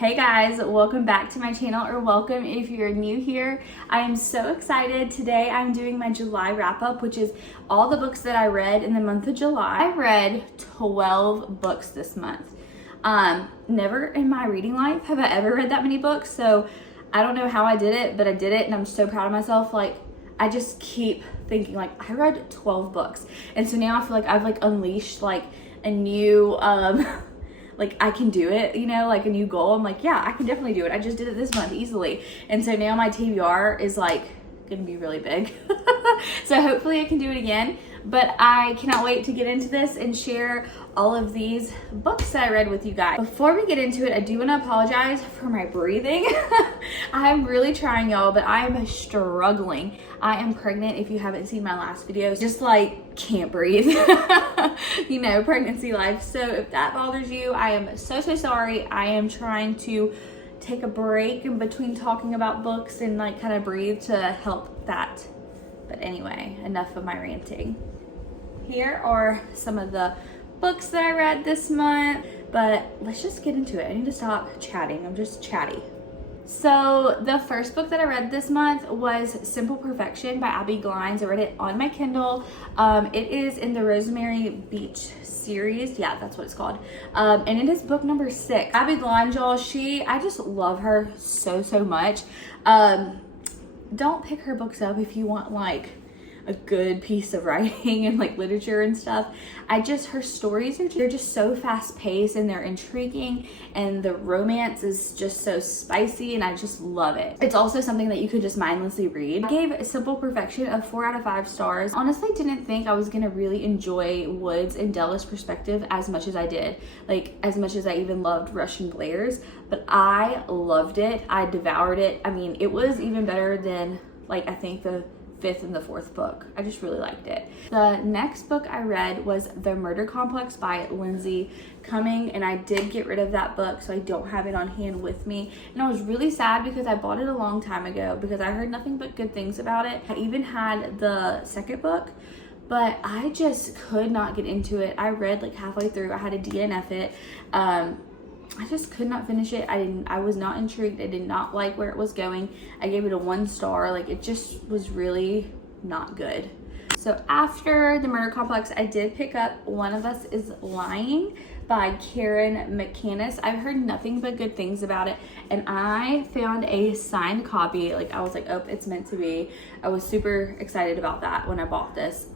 Hey guys, welcome back to my channel, or welcome if you're new here. I am so excited. Today I'm doing my July wrap up, which is all the books that I read in the month of July. I read 12 books this month. Never in my reading life have I ever read that many books, so I don't know how I did it, but I did it and I'm so proud of myself. Like, I just keep thinking like I read 12 books, and so now I feel like I've like unleashed like a new like I can do it, you know, like a new goal. I'm like, yeah, I can definitely do it. I just did it this month easily. And so now my TBR is like gonna be really big. So hopefully I can do it again. But I cannot wait to get into this and share all of these books that I read with you guys. Before we get into it, I do want to apologize for my breathing. I'm really trying, y'all, but I am struggling. I am pregnant. If you haven't seen my last videos, just like can't breathe. You know, pregnancy life. So if that bothers you, I am so sorry. I am trying to take a break in between talking about books and like kind of breathe to help that. But anyway, enough of my ranting. Here are some of the books that I read this month, but let's just get into it. I need to stop chatting. I'm just chatty. So the first book that I read this month was Simple Perfection by Abby Glines. I read it on my Kindle. It is in the Rosemary Beach series. Yeah, that's what it's called. And it is book number 6. Abby Glines, y'all, I just love her so much. Don't pick her books up if you want like a good piece of writing and like literature and stuff. Her stories they're just so fast paced and they're intriguing, and the romance is just so spicy, and I just love it. It's also something that you could just mindlessly read. I gave Simple Perfection a 4 out of 5 stars. Honestly, didn't think I was gonna really enjoy Wood's and Della's perspective as much as I did, like as much as I even loved Russian Blair's, but I loved it. I devoured it. I mean, it was even better than like I think the 5th and the 4th book. I just really liked it. The next book I read was The Murder Complex by Lindsay Cumming, and I did get rid of that book, so I don't have it on hand with me. And I was really sad because I bought it a long time ago because I heard nothing but good things about it. I even had the second book, but I just could not get into it. I read like halfway through. I had to DNF it. I just could not finish it. I was not intrigued. I did not like where it was going. I gave it a 1 star. Like, it just was really not good. So after The Murder Complex, I did pick up One of Us is Lying by Karen McCannis. I've heard nothing but good things about it, and I found a signed copy. Like, I was like, oh, it's meant to be. I was super excited about that when I bought this.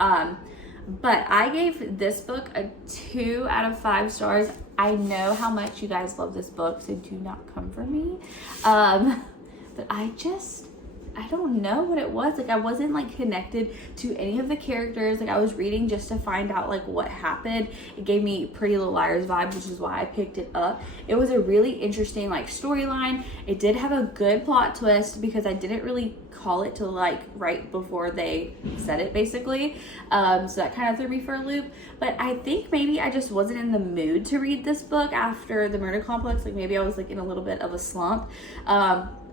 But I gave this book a 2 out of 5 stars. I know how much you guys love this book, so do not come for me. But I don't know what it was. Like, I wasn't like connected to any of the characters. Like, I was reading just to find out like what happened. It gave me Pretty Little Liars vibes, which is why I picked it up. It was a really interesting like storyline. It did have a good plot twist because I didn't really call it till like right before they said it, basically. So that kind of threw me for a loop. But I think maybe I just wasn't in the mood to read this book after The Murder Complex. Like, maybe I was like in a little bit of a slump.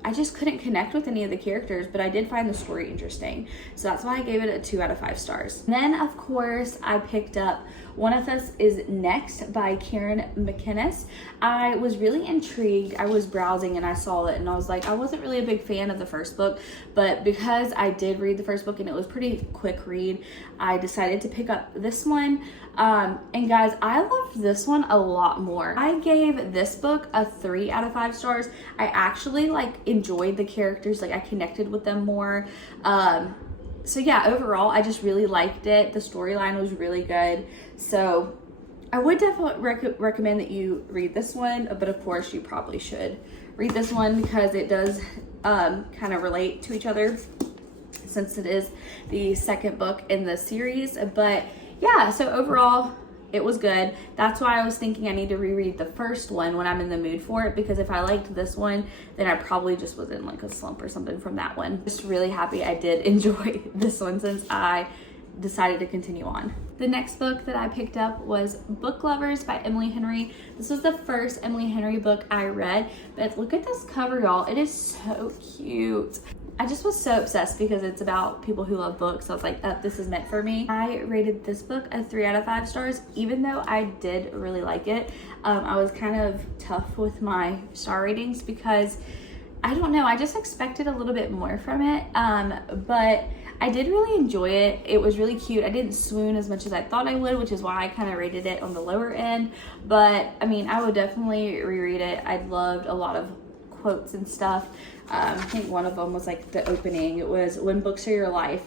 I just couldn't connect with any of the characters, but I did find the story interesting. So that's why I gave it a 2 out of 5 stars. And then, of course, I picked up One of Us is Next by Karen McCannis. I was really intrigued. I was browsing and I saw it, and I was like, I wasn't really a big fan of the first book, but because I did read the first book and it was pretty quick read, I decided to pick up this one. And guys, I loved this one a lot more. I gave this book a 3 out of 5 stars. I actually like enjoyed the characters. Like, I connected with them more. So yeah, overall, I just really liked it. The storyline was really good. So I would definitely recommend that you read this one, but of course you probably should read this one because it does kind of relate to each other since it is the second book in the series. But yeah, so overall, it was good. That's why I was thinking I need to reread the first one when I'm in the mood for it, because if I liked this one, then I probably just was in like a slump or something from that one. Just really happy I did enjoy this one since I decided to continue on. The next book that I picked up was Book Lovers by Emily Henry. This was the first Emily Henry book I read, but look at this cover, y'all. It is so cute. I just was so obsessed because it's about people who love books. So I was like, oh, this is meant for me. I rated this book a 3 out of 5 stars, even though I did really like it. I was kind of tough with my star ratings because I don't know, I just expected a little bit more from it. But I did really enjoy it. It was really cute. I didn't swoon as much as I thought I would, which is why I kind of rated it on the lower end. But I mean, I would definitely reread it. I loved a lot of quotes and stuff. I think one of them was like the opening. It was, when books are your life,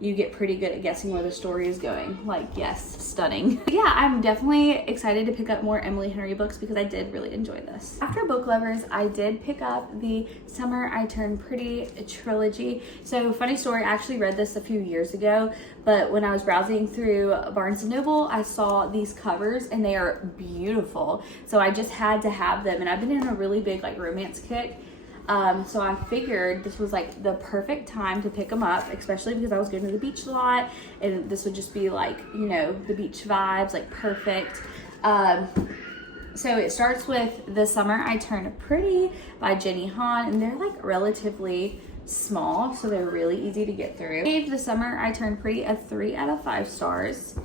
you get pretty good at guessing where the story is going. Like, yes, stunning. But yeah, I'm definitely excited to pick up more Emily Henry books because I did really enjoy this. After Book Lovers, I did pick up the Summer I Turned Pretty trilogy. So funny story, I actually read this a few years ago, but when I was browsing through Barnes & Noble, I saw these covers and they are beautiful. So I just had to have them, and I've been in a really big like romance kick. So I figured this was like the perfect time to pick them up, especially because I was going to the beach a lot, and this would just be like, you know, the beach vibes, like perfect. So it starts with The Summer I Turned Pretty by Jenny Han, and they're like relatively small, so they're really easy to get through. I gave The Summer I Turned Pretty a 3 out of 5 stars.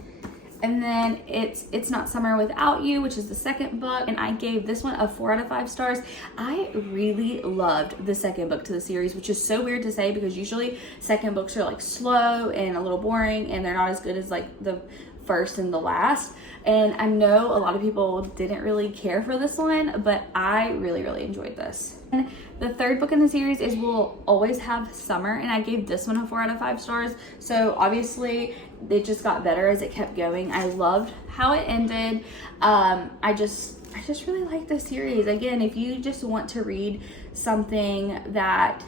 And then It's Not Summer Without You, which is the second book, and I gave this one a 4 out of 5 stars. I really loved the second book to the series, which is so weird to say because usually second books are like slow and a little boring and they're not as good as like the first and the last. And I know a lot of people didn't really care for this one, but I really, really enjoyed this. And the third book in the series is We'll Always Have Summer, and I gave this one a 4 out of 5 stars. So obviously it just got better as it kept going. I loved how it ended. I just really like this series. Again, if you just want to read something that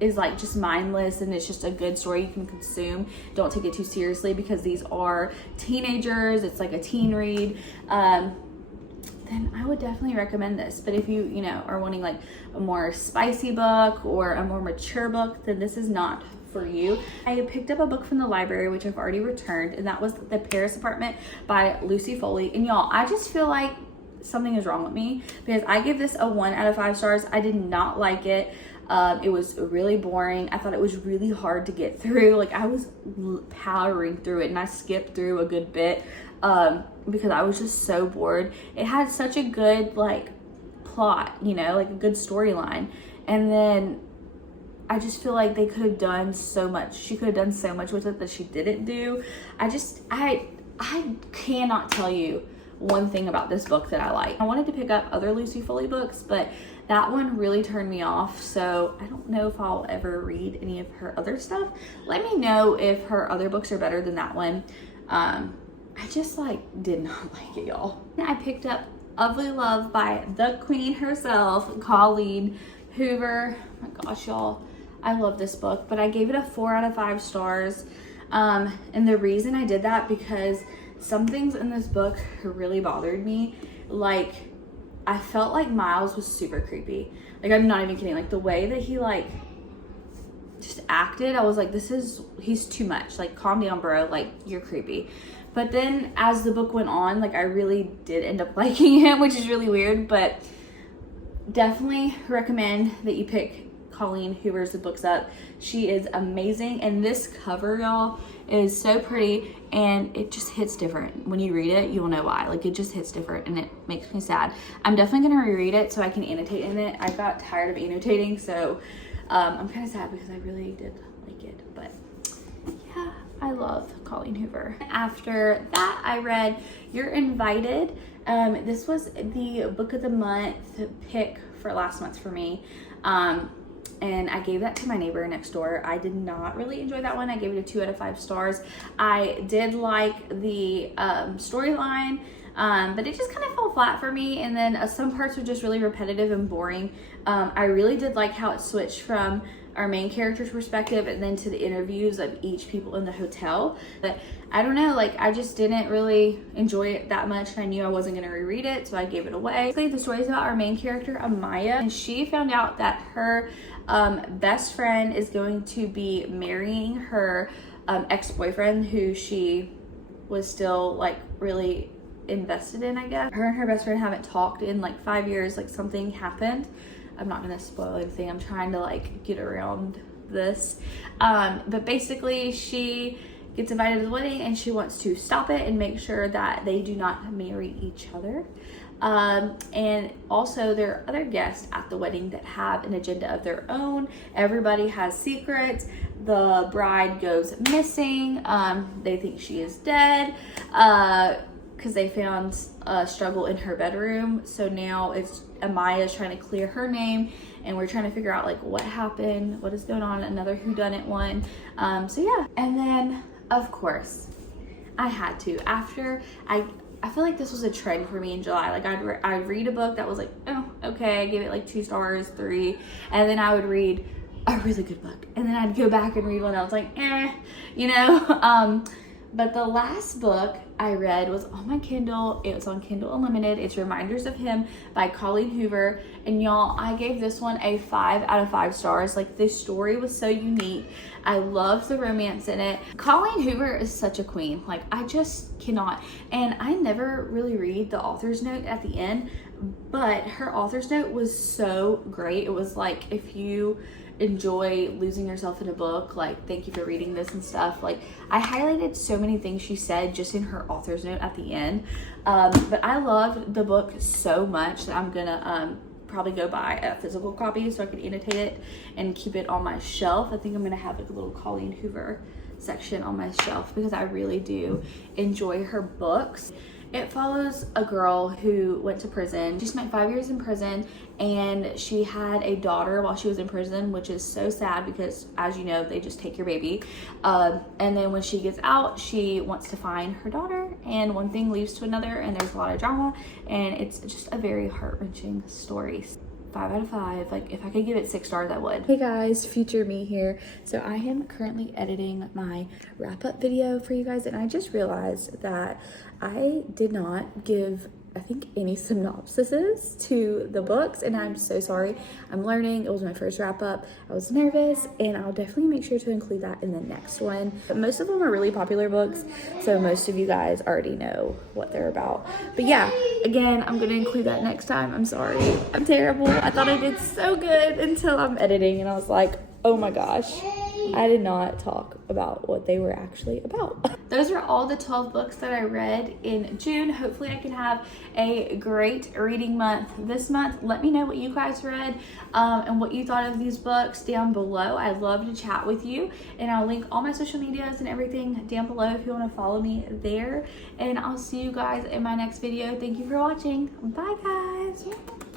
is like just mindless and it's just a good story you can consume, don't take it too seriously because these are teenagers, it's like a teen read, then I would definitely recommend this. But if you know, are wanting like a more spicy book or a more mature book, then this is not for you. I picked up a book from the library, which I've already returned, and that was The Paris Apartment by Lucy Foley. And y'all, I just feel like something is wrong with me because I gave this a 1 out of 5 stars. I did not like it. It was really boring. I thought it was really hard to get through. Like, I was powering through it and I skipped through a good bit because I was just so bored. It had such a good like plot, you know, like a good storyline, and then I just feel like they could have done so much. She could have done so much with it that she didn't do. I cannot tell you one thing about this book that I like. I wanted to pick up other Lucy Foley books, but that one really turned me off. So I don't know if I'll ever read any of her other stuff. Let me know if her other books are better than that one. I just like did not like it, y'all. I picked up Ugly Love by the queen herself, Colleen Hoover. Oh my gosh, y'all, I love this book, but I gave it a 4 out of 5 stars. And the reason I did that because some things in this book really bothered me. Like, I felt like Miles was super creepy. Like, I'm not even kidding. Like, the way that he like just acted, I was like, he's too much. Like, calm down, bro. Like, you're creepy. But then as the book went on, like, I really did end up liking him, which is really weird. But definitely recommend that you pick Colleen Hoover's books up. She is amazing, and this cover, y'all, is so pretty, and it just hits different. When you read it, you will know why. Like, it just hits different, and it makes me sad. I'm definitely gonna reread it so I can annotate in it. I got tired of annotating, so I'm kind of sad because I really did like it. But yeah, I love Colleen Hoover. After that, I read Youre Invited. This was the book of the month pick for last month for me. And I gave that to my neighbor next door. I did not really enjoy that one. I gave it a 2 out of 5 stars. I did like the storyline, but it just kind of fell flat for me. And then some parts were just really repetitive and boring. I really did like how it switched from our main character's perspective and then to the interviews of each people in the hotel. But I don't know, like, I just didn't really enjoy it that much. I knew I wasn't gonna reread it, so I gave it away. Basically, the story is about our main character, Amaya, and she found out that her best friend is going to be marrying her ex-boyfriend, who she was still like really invested in, I guess. Her and her best friend haven't talked in like 5 years. Like, something happened. I'm not gonna spoil anything. I'm trying to like get around this. But basically she gets invited to the wedding and she wants to stop it and make sure that they do not marry each other. And also there are other guests at the wedding that have an agenda of their own. Everybody has secrets. The bride goes missing. They think she is dead because they found a struggle in her bedroom. So now it's Amaya's trying to clear her name, and we're trying to figure out like what happened, what is going on, another whodunit one. So yeah, and then of course I had to, after I feel like this was a trend for me in July. Like I'd read a book that was like, oh, okay, I give it like 2 stars, 3. And then I would read a really good book. And then I'd go back and read one that was like, you know? But the last book I read was on my Kindle. It was on Kindle Unlimited. It's Reminders of Him by Colleen Hoover. And y'all, I gave this one a 5 out of 5 stars. Like, this story was so unique. I loved the romance in it. Colleen Hoover is such a queen. Like, I just cannot. And I never really read the author's note at the end, but her author's note was so great. It was like, if you enjoy losing yourself in a book, like, thank you for reading this and stuff. Like, I highlighted so many things she said just in her author's note at the end. But I loved the book so much that I'm gonna probably go buy a physical copy so I can annotate it and keep it on my shelf. I think I'm gonna have like a little Colleen Hoover section on my shelf because I really do enjoy her books. It follows a girl who went to prison. She spent 5 years in prison, and she had a daughter while she was in prison, which is so sad because, as you know, they just take your baby. And then when she gets out, she wants to find her daughter, and one thing leads to another, and there's a lot of drama, and it's just a very heart-wrenching story. 5 out of 5. Like, if I could give it 6 stars, I would. Hey guys, future me here. So I am currently editing my wrap-up video for you guys, and I just realized that I did not give, I think, any synopsises to the books, and I'm so sorry. I'm learning. It was my first wrap-up. I was nervous, and I'll definitely make sure to include that in the next one. But most of them are really popular books, so most of you guys already know what they're about. But yeah, again, I'm gonna include that next time. I'm sorry. I'm terrible. I thought I did so good until I'm editing, and I was like, oh my gosh, I did not talk about what they were actually about. Those are all the 12 books that I read in June. Hopefully I can have a great reading month this month. Let me know what you guys read and what you thought of these books down below. I'd love to chat with you, and I'll link all my social medias and everything down below if you want to follow me there. And I'll see you guys in my next video. Thank you for watching. Bye guys.